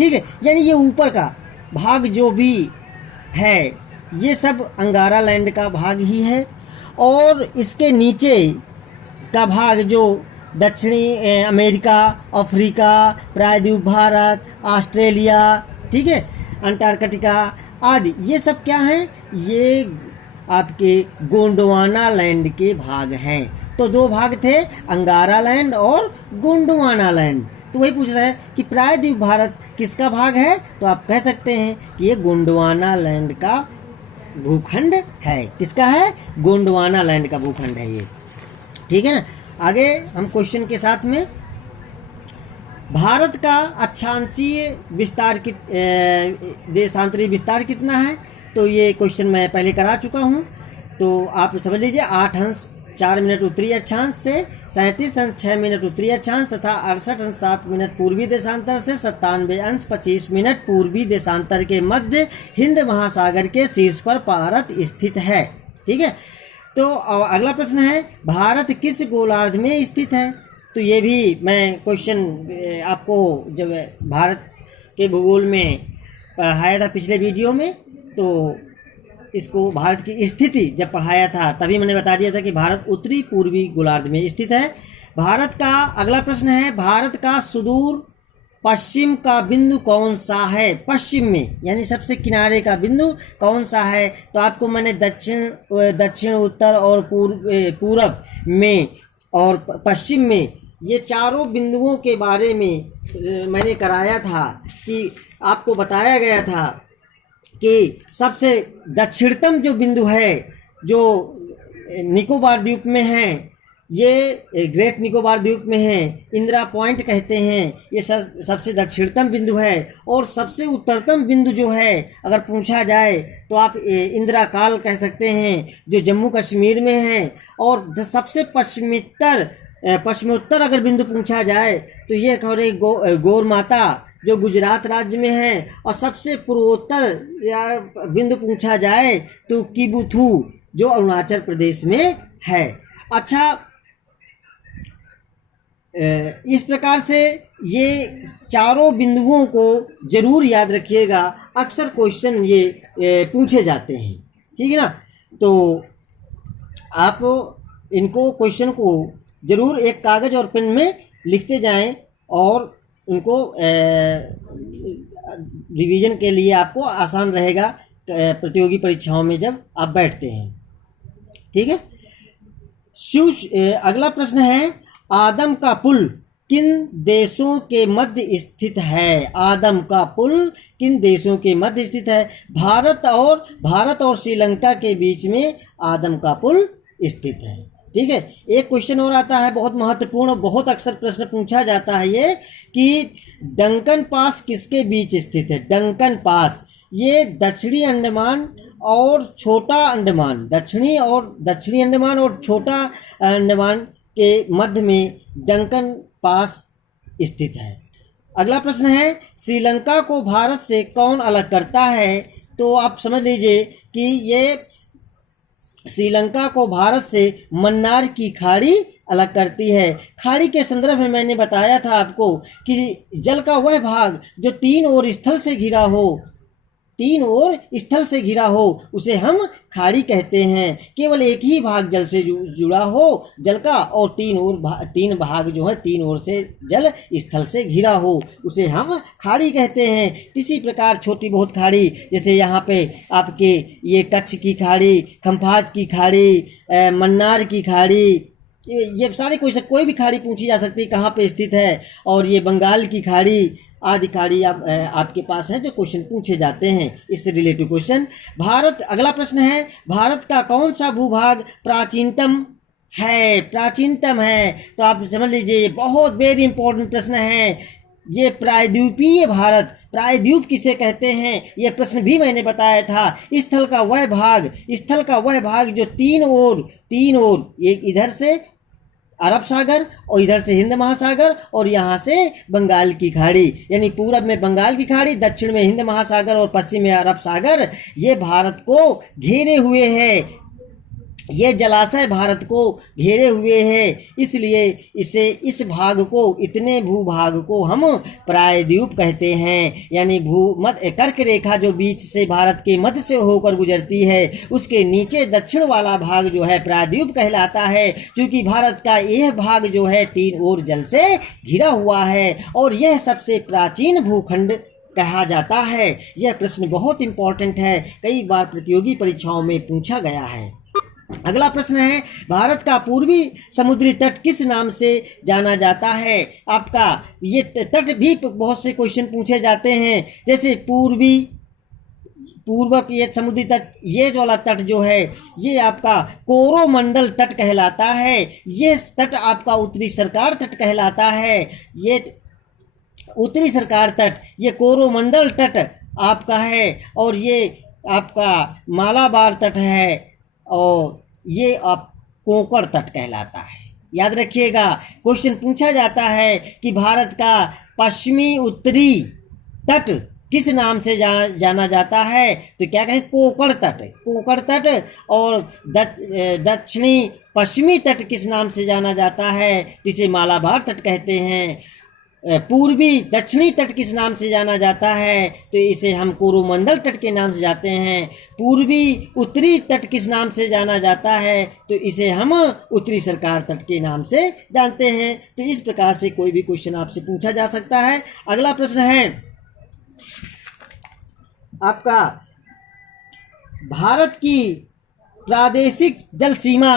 ठीक है, यानी ये ऊपर का भाग जो भी है ये सब अंगारा लैंड का भाग ही है, और इसके नीचे का भाग जो दक्षिणी अमेरिका, अफ्रीका, प्रायद्वीप भारत, ऑस्ट्रेलिया, ठीक है, अंटार्कटिका आदि, ये सब क्या हैं, ये आपके गोंडवाना लैंड के भाग हैं। तो दो भाग थे, अंगारा लैंड और गोंडवाना लैंड। तो वही पूछ रहा है कि प्रायद्वीप भारत किसका भाग है, तो आप कह सकते हैं कि ये गोंडवाना लैंड का भूखंड है। किसका है, गोंडवाना लैंड का भूखंड है ये, ठीक है ना। आगे हम क्वेश्चन के साथ में, भारत का अक्षांशीय विस्तार देशांतरीय विस्तार कितना है, तो ये क्वेश्चन मैं पहले करा चुका हूँ। तो आप समझ लीजिए 8 अंश 4 मिनट उत्तरी अक्षांश से, 37 अंश 6 मिनट उत्तरी अक्षांश तथा 68 अंश 7 मिनट पूर्वी देशांतर से, 97 अंश 25 मिनट पूर्वी देशांतर के मध्य हिंद महासागर के शीर्ष पर भारत स्थित है। ठीक है, तो अगला प्रश्न है, भारत किस गोलार्ध में स्थित है। तो ये भी मैं क्वेश्चन आपको जब भारत के भूगोल में पढ़ाया था पिछले वीडियो में, तो इसको भारत की स्थिति जब पढ़ाया था तभी मैंने बता दिया था कि भारत उत्तरी पूर्वी गोलार्ध में स्थित है। भारत का अगला प्रश्न है, भारत का सुदूर पश्चिम का बिंदु कौन सा है। पश्चिम में यानी सबसे किनारे का बिंदु कौन सा है, तो आपको मैंने दक्षिण उत्तर और पूरब में और पश्चिम में ये चारों बिंदुओं के बारे में मैंने कराया था कि आपको बताया गया था कि सबसे दक्षिणतम जो बिंदु है जो निकोबार द्वीप में है, ये ग्रेट निकोबार द्वीप में है, इंदिरा पॉइंट कहते हैं, ये सबसे दक्षिणतम बिंदु है। और सबसे उत्तरतम बिंदु जो है अगर पूछा जाए तो आप इंदिरा काल कह सकते हैं जो जम्मू कश्मीर में है। और सबसे पश्चिमोत्तर अगर बिंदु पूछा जाए तो ये खौरे गौर माता जो गुजरात राज्य में है। और सबसे पूर्वोत्तर या बिंदु पूछा जाए तो किबुथु जो अरुणाचल प्रदेश में है। अच्छा, इस प्रकार से ये चारों बिंदुओं को जरूर याद रखिएगा, अक्सर क्वेश्चन ये पूछे जाते हैं। ठीक है ना, तो आप इनको क्वेश्चन को जरूर एक कागज़ और पेन में लिखते जाएं और उनको रिवीजन के लिए आपको आसान रहेगा प्रतियोगी परीक्षाओं में जब आप बैठते हैं। ठीक है, अगला प्रश्न है, आदम का पुल किन देशों के मध्य स्थित है। आदम का पुल किन देशों के मध्य स्थित है। भारत और श्रीलंका के बीच में आदम का पुल स्थित है। ठीक है, एक क्वेश्चन और आता है बहुत महत्वपूर्ण, बहुत अक्सर प्रश्न पूछा जाता है ये कि डंकन पास किसके बीच स्थित है। डंकन पास ये दक्षिणी अंडमान और छोटा अंडमान, दक्षिणी अंडमान और छोटा अंडमान के मध्य में डंकन पास स्थित है। अगला प्रश्न है, श्रीलंका को भारत से कौन अलग करता है। तो आप समझ लीजिए कि ये श्रीलंका को भारत से मन्नार की खाड़ी अलग करती है। खाड़ी के संदर्भ में मैंने बताया था आपको कि जल का वह भाग जो तीन ओर स्थल से घिरा हो उसे हम खाड़ी कहते हैं। केवल एक ही भाग जल से जुड़ा हो जल का, और तीन भाग जो है तीन ओर से जल स्थल से घिरा हो उसे हम खाड़ी कहते हैं। इसी प्रकार छोटी बहुत खाड़ी, जैसे यहाँ पे आपके ये कच्छ की खाड़ी, खंभात की खाड़ी, मन्नार की खाड़ी, ये सारे कोई भी खाड़ी पूछी जा सकती है कहाँ पे स्थित है। और ये बंगाल की खाड़ी आदि खाड़ी आपके पास है जो क्वेश्चन पूछे जाते हैं इससे रिलेटेड क्वेश्चन। अगला प्रश्न है, भारत का कौन सा भूभाग प्राचीनतम है। तो आप समझ लीजिए ये बहुत वेरी इंपॉर्टेंट प्रश्न है। ये प्रायद्वीपीय भारत, प्रायद्वीप किसे कहते हैं ये प्रश्न भी मैंने बताया था। स्थल का वह भाग जो तीन ओर, एक इधर से अरब सागर और इधर से हिंद महासागर और यहाँ से बंगाल की खाड़ी, यानी पूरब में बंगाल की खाड़ी, दक्षिण में हिंद महासागर और पश्चिम में अरब सागर, ये भारत को घेरे हुए है। ये जलाशय भारत को घेरे हुए है, इसलिए इसे इस भाग को इतने भूभाग को हम प्रायद्वीप कहते हैं। यानी भूमध्य कर्क रेखा जो बीच से भारत के मध्य से होकर गुजरती है, उसके नीचे दक्षिण वाला भाग जो है प्रायद्वीप कहलाता है। क्योंकि भारत का यह भाग जो है 3 ओर जल से घिरा हुआ है और यह सबसे प्राचीन भूखंड कहा जाता है। यह प्रश्न बहुत इंपॉर्टेंट है, कई बार प्रतियोगी परीक्षाओं में पूछा गया है। अगला प्रश्न है, भारत का पूर्वी समुद्री तट किस नाम से जाना जाता है? आपका ये तट भी बहुत से क्वेश्चन पूछे जाते हैं, जैसे पूर्वक ये समुद्री तट, ये वाला तट जो है ये आपका कोरोमंडल तट कहलाता है। ये तट आपका उत्तरी सरकार तट कहलाता है। ये उत्तरी सरकार तट, ये कोरोमंडल तट आपका है और ये आपका मालाबार तट है और ये आप कोंकण तट कहलाता है। याद रखिएगा, क्वेश्चन पूछा जाता है कि भारत का पश्चिमी उत्तरी तट किस नाम से जाना जाता है, तो क्या कहें? कोंकण तट। कोंकण तट। और दक्षिणी पश्चिमी तट किस नाम से जाना जाता है, जिसे मालाबार तट कहते हैं। पूर्वी दक्षिणी तट किस नाम से जाना जाता है, तो इसे हम कोरोमंडल तट के नाम से जाते हैं। पूर्वी उत्तरी तट किस नाम से जाना जाता है, तो इसे हम उत्तरी सरकार तट के नाम से जानते हैं। तो इस प्रकार से कोई भी क्वेश्चन आपसे पूछा जा सकता है। अगला प्रश्न है आपका, भारत की प्रादेशिक जल सीमा,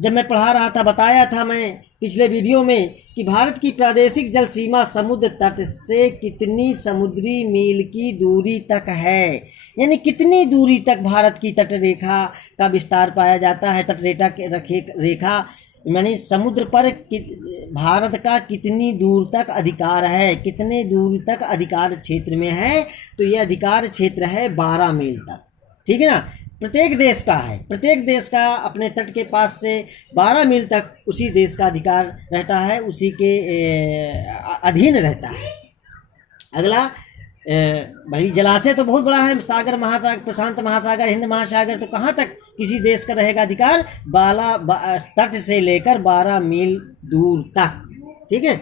जब मैं पढ़ा रहा था बताया था मैं पिछले वीडियो में कि भारत की प्रादेशिक जल सीमा समुद्र तट से कितनी समुद्री मील की दूरी तक है। यानी कितनी दूरी तक भारत की तट रेखा का विस्तार पाया जाता है। तट रेखा यानी समुद्र पर भारत का कितनी दूर तक अधिकार है, कितने दूर तक अधिकार क्षेत्र में है, तो यह अधिकार क्षेत्र है 12 मील तक। ठीक है ना, प्रत्येक देश का है, प्रत्येक देश का अपने तट के पास से 12 मील तक उसी देश का अधिकार रहता है, उसी के अधीन रहता है। अगला भाई जलाशय तो बहुत बड़ा है, सागर, महासागर, प्रशांत महासागर, हिंद महासागर, तो कहाँ तक किसी देश का रहेगा अधिकार? तट से लेकर 12 मील दूर तक। ठीक है।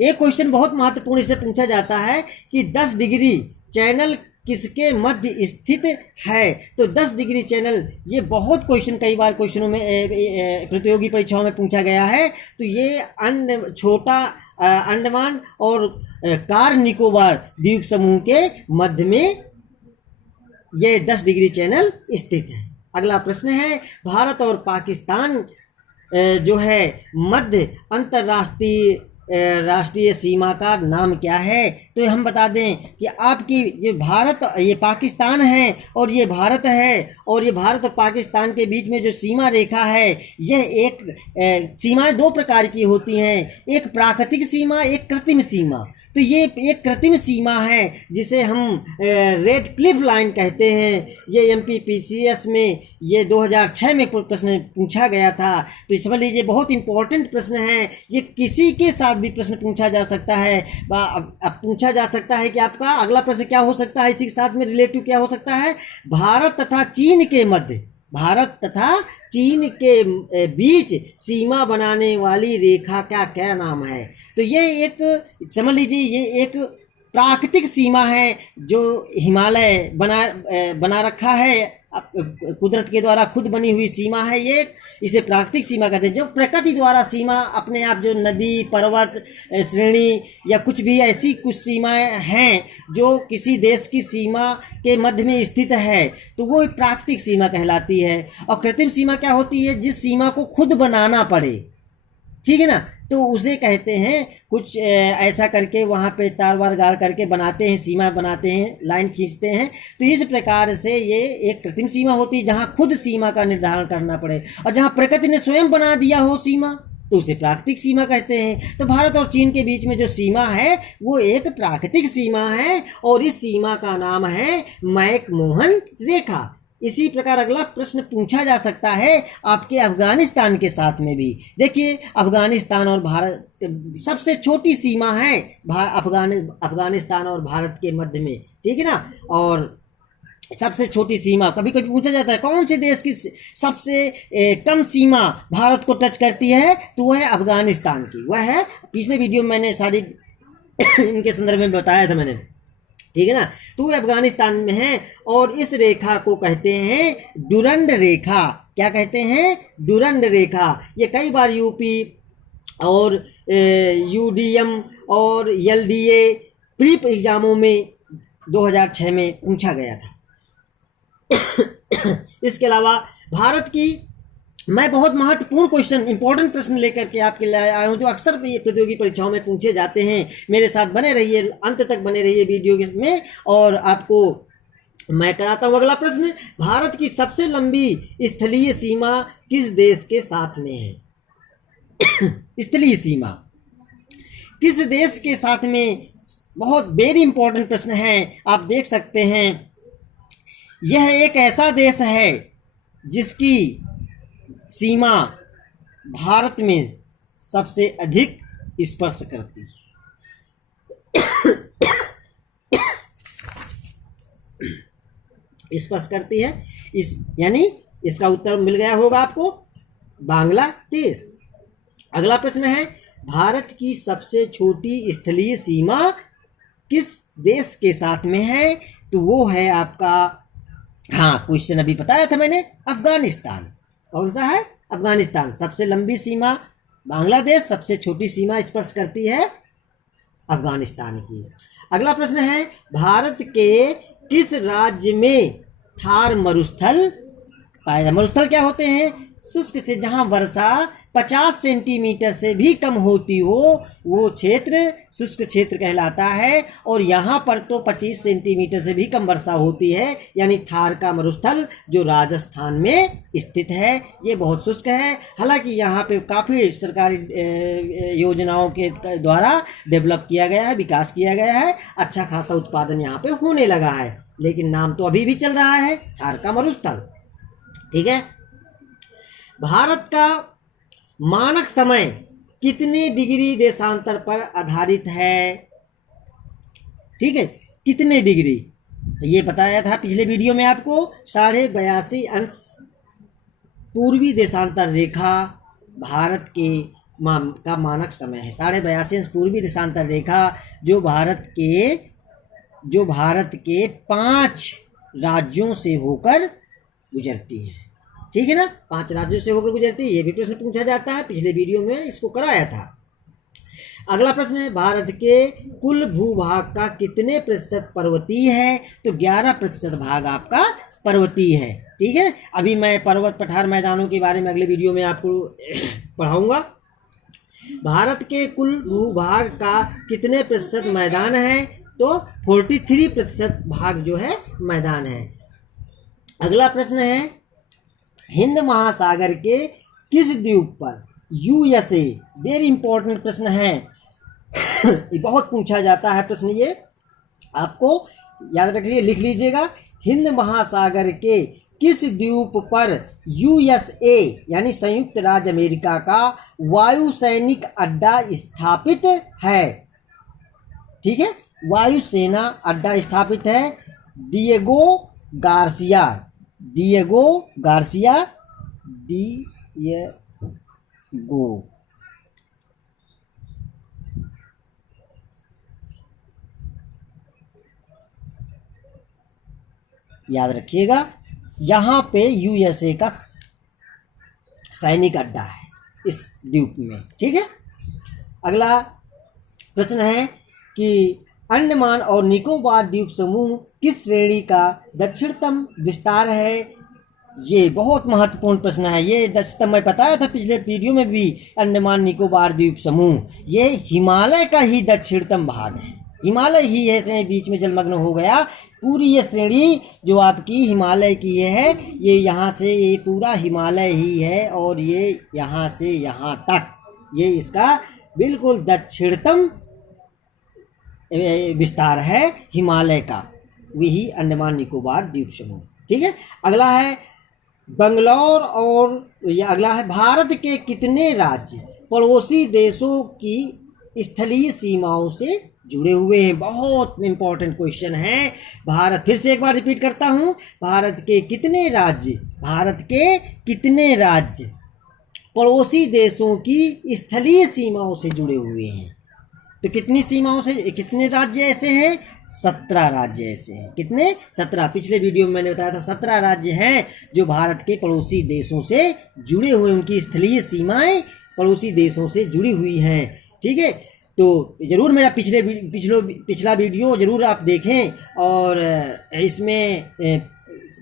एक क्वेश्चन बहुत महत्वपूर्ण इसे पूछा जाता है कि 10 डिग्री चैनल किसके मध्य स्थित है? तो 10 डिग्री चैनल, ये बहुत क्वेश्चन कई बार क्वेश्चनों में प्रतियोगी परीक्षाओं में पूछा गया है। तो ये छोटा अंडमान और कार निकोबार द्वीप समूह के मध्य में ये 10 डिग्री चैनल स्थित है। अगला प्रश्न है, भारत और पाकिस्तान जो है मध्य राष्ट्रीय सीमा का नाम क्या है? तो हम बता दें कि आपकी ये भारत, ये पाकिस्तान है और ये भारत है, और ये भारत और पाकिस्तान के बीच में जो सीमा रेखा है, यह एक सीमाएं 2 प्रकार की होती हैं, एक प्राकृतिक सीमा, एक कृत्रिम सीमा। तो ये एक कृत्रिम सीमा है जिसे हम रेड क्लिफ लाइन कहते हैं। ये MPPCS में ये 2006 में प्रश्न पूछा गया था। तो समझ लीजिए बहुत इंपॉर्टेंट प्रश्न है, ये किसी के साथ भी प्रश्न पूछा जा सकता है। अब पूछा जा सकता है कि आपका अगला प्रश्न क्या हो सकता है, इसी के साथ में रिलेटिव क्या हो सकता है? भारत तथा चीन के मध्य, भारत तथा चीन के बीच सीमा बनाने वाली रेखा का क्या नाम है? तो ये एक समझ लीजिए ये एक प्राकृतिक सीमा है जो हिमालय बना रखा है, कुदरत के द्वारा खुद बनी हुई सीमा है ये, इसे प्राकृतिक सीमा कहते हैं। जो प्रकृति द्वारा सीमा अपने आप, जो नदी, पर्वत श्रेणी या कुछ भी ऐसी कुछ सीमाएं हैं जो किसी देश की सीमा के मध्य में स्थित है, तो वो प्राकृतिक सीमा कहलाती है। और कृत्रिम सीमा क्या होती है? जिस सीमा को खुद बनाना पड़े। ठीक है ना, तो उसे कहते हैं कुछ ऐसा करके वहाँ पे तार वार गाड़ करके बनाते हैं, सीमा बनाते हैं, लाइन खींचते हैं। तो इस प्रकार से ये एक कृत्रिम सीमा होती है जहाँ खुद सीमा का निर्धारण करना पड़े, और जहाँ प्रकृति ने स्वयं बना दिया हो सीमा तो उसे प्राकृतिक सीमा कहते हैं। तो भारत और चीन के बीच में जो सीमा है वो एक प्राकृतिक सीमा है और इस सीमा का नाम है मैकमोहन रेखा। इसी प्रकार अगला प्रश्न पूछा जा सकता है आपके अफगानिस्तान के साथ में भी। देखिए अफगानिस्तान और भारत सबसे छोटी सीमा है अफगानिस्तान और भारत के मध्य में, ठीक है ना। और सबसे छोटी सीमा, कभी कभी पूछा जाता है कौन से देश की सबसे कम सीमा भारत को टच करती है, तो वह है अफगानिस्तान की। वह है, पिछले वीडियो में मैंने सारी इनके संदर्भ में बताया था मैंने, ठीक है ना। तो वह अफगानिस्तान में है और इस रेखा को कहते हैं डुरंड रेखा। क्या कहते हैं? डुरंड रेखा। ये कई बार यूपी और यूडीएम और एलडीए प्रीप एग्जामों में 2006 में पूछा गया था। इसके अलावा भारत की, मैं बहुत महत्वपूर्ण क्वेश्चन, इंपॉर्टेंट प्रश्न लेकर के आपके लिए आया हूँ जो अक्सर प्रतियोगी परीक्षाओं में पूछे जाते हैं। मेरे साथ बने रहिए, अंत तक बने रहिए वीडियो में, और आपको मैं कराता हूँ अगला प्रश्न। भारत की सबसे लंबी स्थलीय सीमा किस देश के साथ में है? स्थलीय सीमा किस देश के साथ में? बहुत वेरी इंपॉर्टेंट प्रश्न है। आप देख सकते हैं, यह एक ऐसा देश है जिसकी सीमा भारत में सबसे अधिक स्पर्श करती है। स्पर्श करती है, इस यानी इसका उत्तर मिल गया होगा आपको, बांग्लादेश। अगला प्रश्न है, भारत की सबसे छोटी स्थलीय सीमा किस देश के साथ में है? तो वो है आपका, हाँ क्वेश्चन अभी बताया था मैंने, अफगानिस्तान। कौन सा है? अफगानिस्तान। सबसे लंबी सीमा बांग्लादेश, सबसे छोटी सीमा स्पर्श करती है अफगानिस्तान की। अगला प्रश्न है, भारत के किस राज्य में थार मरुस्थल पाया जाता? मरुस्थल क्या होते हैं? शुष्क से जहाँ वर्षा 50 सेंटीमीटर से भी कम होती हो वो क्षेत्र शुष्क क्षेत्र कहलाता है, और यहाँ पर तो 25 सेंटीमीटर से भी कम वर्षा होती है, यानी थार का मरुस्थल जो राजस्थान में स्थित है, ये बहुत शुष्क है। हालांकि यहाँ पे काफ़ी सरकारी योजनाओं के द्वारा डेवलप किया गया है, विकास किया गया है, अच्छा खासा उत्पादन यहाँ पे होने लगा है, लेकिन नाम तो अभी भी चल रहा है थार का मरुस्थल, ठीक है। भारत का मानक समय कितने डिग्री देशांतर पर आधारित है? ठीक है, कितने डिग्री? ये बताया था पिछले वीडियो में आपको, 82.5 अंश पूर्वी देशांतर रेखा भारत के का मानक समय है। 82.5 अंश पूर्वी देशांतर रेखा जो भारत के 5 राज्यों से होकर गुजरती है, ठीक है ना। 5 राज्यों से होकर गुजरती है, ये भी प्रश्न पूछा जाता है, पिछले वीडियो में इसको कराया था। अगला प्रश्न है, भारत के कुल भूभाग का कितने प्रतिशत पर्वतीय है? तो 11% भाग आपका पर्वतीय है, ठीक है। अभी मैं पर्वत पठार मैदानों के बारे में अगले वीडियो में आपको पढ़ाऊंगा। भारत के कुल भूभाग का कितने प्रतिशत मैदान है? तो 43% भाग जो है मैदान है। अगला प्रश्न है, हिंद महासागर के किस द्वीप पर यूएसए, वेरी इंपॉर्टेंट प्रश्न है ये बहुत पूछा जाता है प्रश्न, ये आपको याद रखिए, लिख लीजिएगा। हिंद महासागर के किस द्वीप पर यूएसए यानी संयुक्त राज्य अमेरिका का वायुसैनिक अड्डा स्थापित है? ठीक है, वायुसेना अड्डा स्थापित है डिएगो गार्सिया, याद रखिएगा, यहाँ पे यूएसए का सैनिक अड्डा है इस द्वीप में, ठीक है। अगला प्रश्न है कि अंडमान और निकोबार द्वीप समूह किस श्रेणी का दक्षिणतम विस्तार है? ये बहुत महत्वपूर्ण प्रश्न है। ये दक्षिणतम मैं बताया था पिछले वीडियो में भी, अंडमान निकोबार द्वीप समूह ये हिमालय का ही दक्षिणतम भाग है, हिमालय ही है, श्रेणी बीच में जलमग्न हो गया। पूरी ये श्रेणी जो आपकी हिमालय की है, ये यहाँ से ये पूरा हिमालय ही है, और ये यहाँ से यहाँ तक ये इसका बिल्कुल दक्षिणतम विस्तार है हिमालय का, वही अंडमान निकोबार द्वीप समूह, ठीक है। अगला है बंगलौर, और यह अगला है, भारत के कितने राज्य पड़ोसी देशों की स्थलीय सीमाओं से जुड़े हुए हैं। बहुत इंपॉर्टेंट क्वेश्चन है। भारत, फिर से एक बार रिपीट करता हूं, भारत के कितने राज्य पड़ोसी देशों की स्थलीय सीमाओं से जुड़े हुए हैं? तो कितनी सीमाओं से, कितने राज्य ऐसे हैं? 17 राज्य ऐसे हैं। कितने? 17। पिछले वीडियो में मैंने बताया था 17 राज्य हैं जो भारत के पड़ोसी देशों से जुड़े हुए, उनकी स्थलीय सीमाएं पड़ोसी देशों से जुड़ी हुई हैं। ठीक है, तो ज़रूर मेरा पिछला वीडियो ज़रूर आप देखें, और इसमें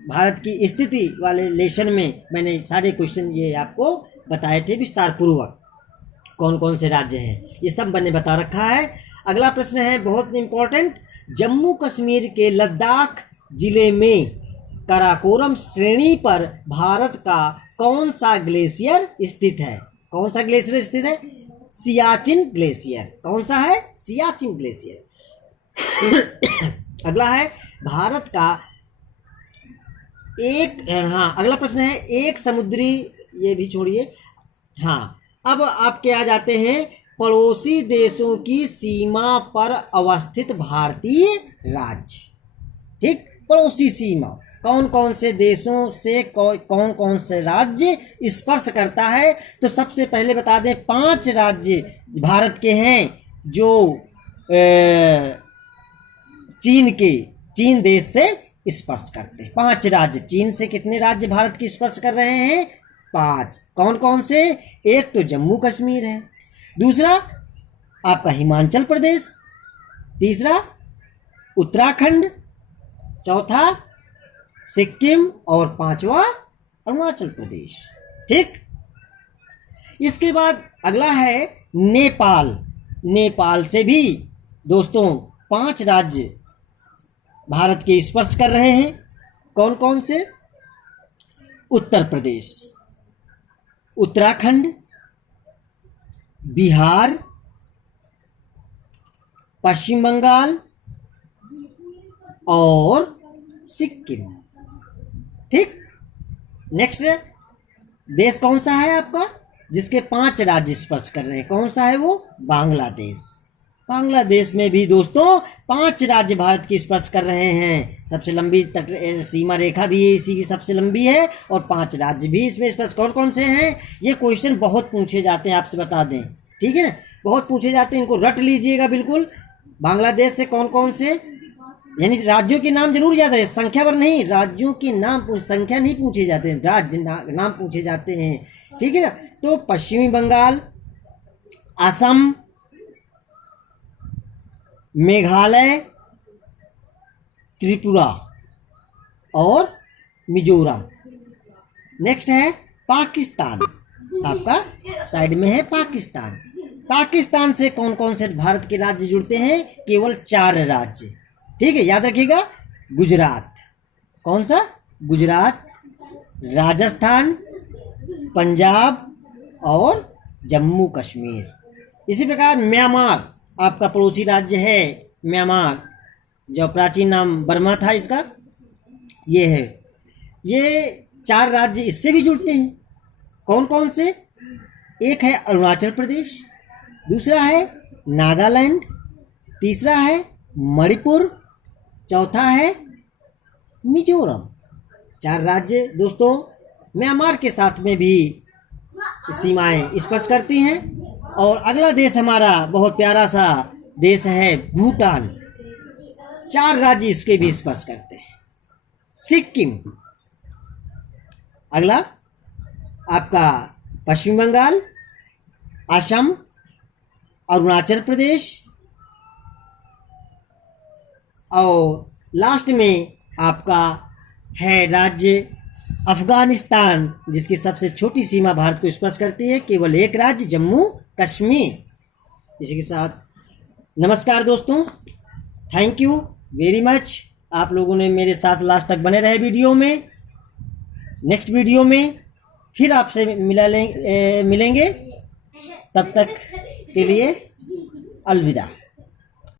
भारत की स्थिति वाले लेसन में मैंने सारे क्वेश्चन ये आपको बताए थे विस्तार पूर्वक, कौन कौन से राज्य हैं, ये सब मैंने बता रखा है। अगला प्रश्न है बहुत इम्पोर्टेंट, जम्मू कश्मीर के लद्दाख जिले में काराकोरम श्रेणी पर भारत का कौन सा ग्लेशियर स्थित है? कौन सा ग्लेशियर स्थित है? सियाचिन ग्लेशियर। कौन सा है? सियाचिन ग्लेशियर। अगला है भारत का अगला प्रश्न है एक समुद्री, ये भी छोड़िए, अब आपके आ जाते हैं पड़ोसी देशों की सीमा पर अवस्थित भारतीय राज्य। ठीक, पड़ोसी सीमा कौन कौन से देशों से कौन कौन से राज्य स्पर्श करता है? तो सबसे पहले बता दें 5 राज्य भारत के हैं जो चीन देश से स्पर्श करते हैं। 5 राज्य। चीन से कितने राज्य भारत की स्पर्श कर रहे हैं? 5। कौन कौन से? एक तो जम्मू कश्मीर है, दूसरा आपका हिमाचल प्रदेश, तीसरा उत्तराखंड, चौथा सिक्किम, और 5वां अरुणाचल प्रदेश। ठीक, इसके बाद अगला है नेपाल। नेपाल से भी दोस्तों 5 राज्य भारत के स्पर्श कर रहे हैं। कौन कौन से? उत्तर प्रदेश, उत्तराखंड, बिहार, पश्चिम बंगाल और सिक्किम। ठीक, नेक्स्ट देश कौन सा है आपका जिसके 5 राज्य स्पर्श कर रहे हैं? कौन सा है वो? बांग्लादेश। बांग्लादेश में भी दोस्तों 5 राज्य भारत की स्पर्श कर रहे हैं। सबसे लंबी तट सीमा रेखा भी इसी की सबसे लंबी है, और 5 राज्य भी इसमें स्पर्श। कौन कौन से हैं? ये क्वेश्चन बहुत पूछे जाते हैं, आपसे बता दें। ठीक है ना, बहुत पूछे जाते हैं, इनको रट लीजिएगा बिल्कुल। बांग्लादेश से कौन कौन से, यानी राज्यों के नाम जरूर याद रहे, संख्या पर नहीं, राज्यों के नाम, संख्या नहीं पूछे जाते हैं, राज्य नाम पूछे जाते हैं। ठीक है ना, तो पश्चिमी बंगाल, असम, मेघालय, त्रिपुरा और मिजोरम। नेक्स्ट है पाकिस्तान, आपका साइड में है पाकिस्तान। पाकिस्तान से कौन कौन से भारत के राज्य जुड़ते हैं? केवल 4 राज्य। ठीक है, याद रखिएगा। गुजरात, कौन सा? गुजरात, राजस्थान, पंजाब और जम्मू कश्मीर। इसी प्रकार म्यांमार आपका पड़ोसी राज्य है। म्यांमार, जो प्राचीन नाम बर्मा था इसका, ये है। ये 4 राज्य इससे भी जुड़ते हैं। कौन कौन से? एक है अरुणाचल प्रदेश, दूसरा है नागालैंड, तीसरा है मणिपुर, चौथा है मिजोरम। 4 राज्य दोस्तों म्यांमार के साथ में भी सीमाएं स्पर्श करती हैं। और अगला देश हमारा बहुत प्यारा सा देश है भूटान। 4 राज्य इसके भी स्पर्श करते हैं। सिक्किम, अगला आपका पश्चिम बंगाल, असम, अरुणाचल प्रदेश, और लास्ट में आपका है राज्य अफगानिस्तान, जिसकी सबसे छोटी सीमा भारत को स्पर्श करती है, केवल एक राज्य जम्मू कश्मीर। इसी के साथ नमस्कार दोस्तों, थैंक यू वेरी मच। आप लोगों ने मेरे साथ लास्ट तक बने रहे वीडियो में। नेक्स्ट वीडियो में फिर आपसे मिलेंगे, तब तक के लिए अलविदा।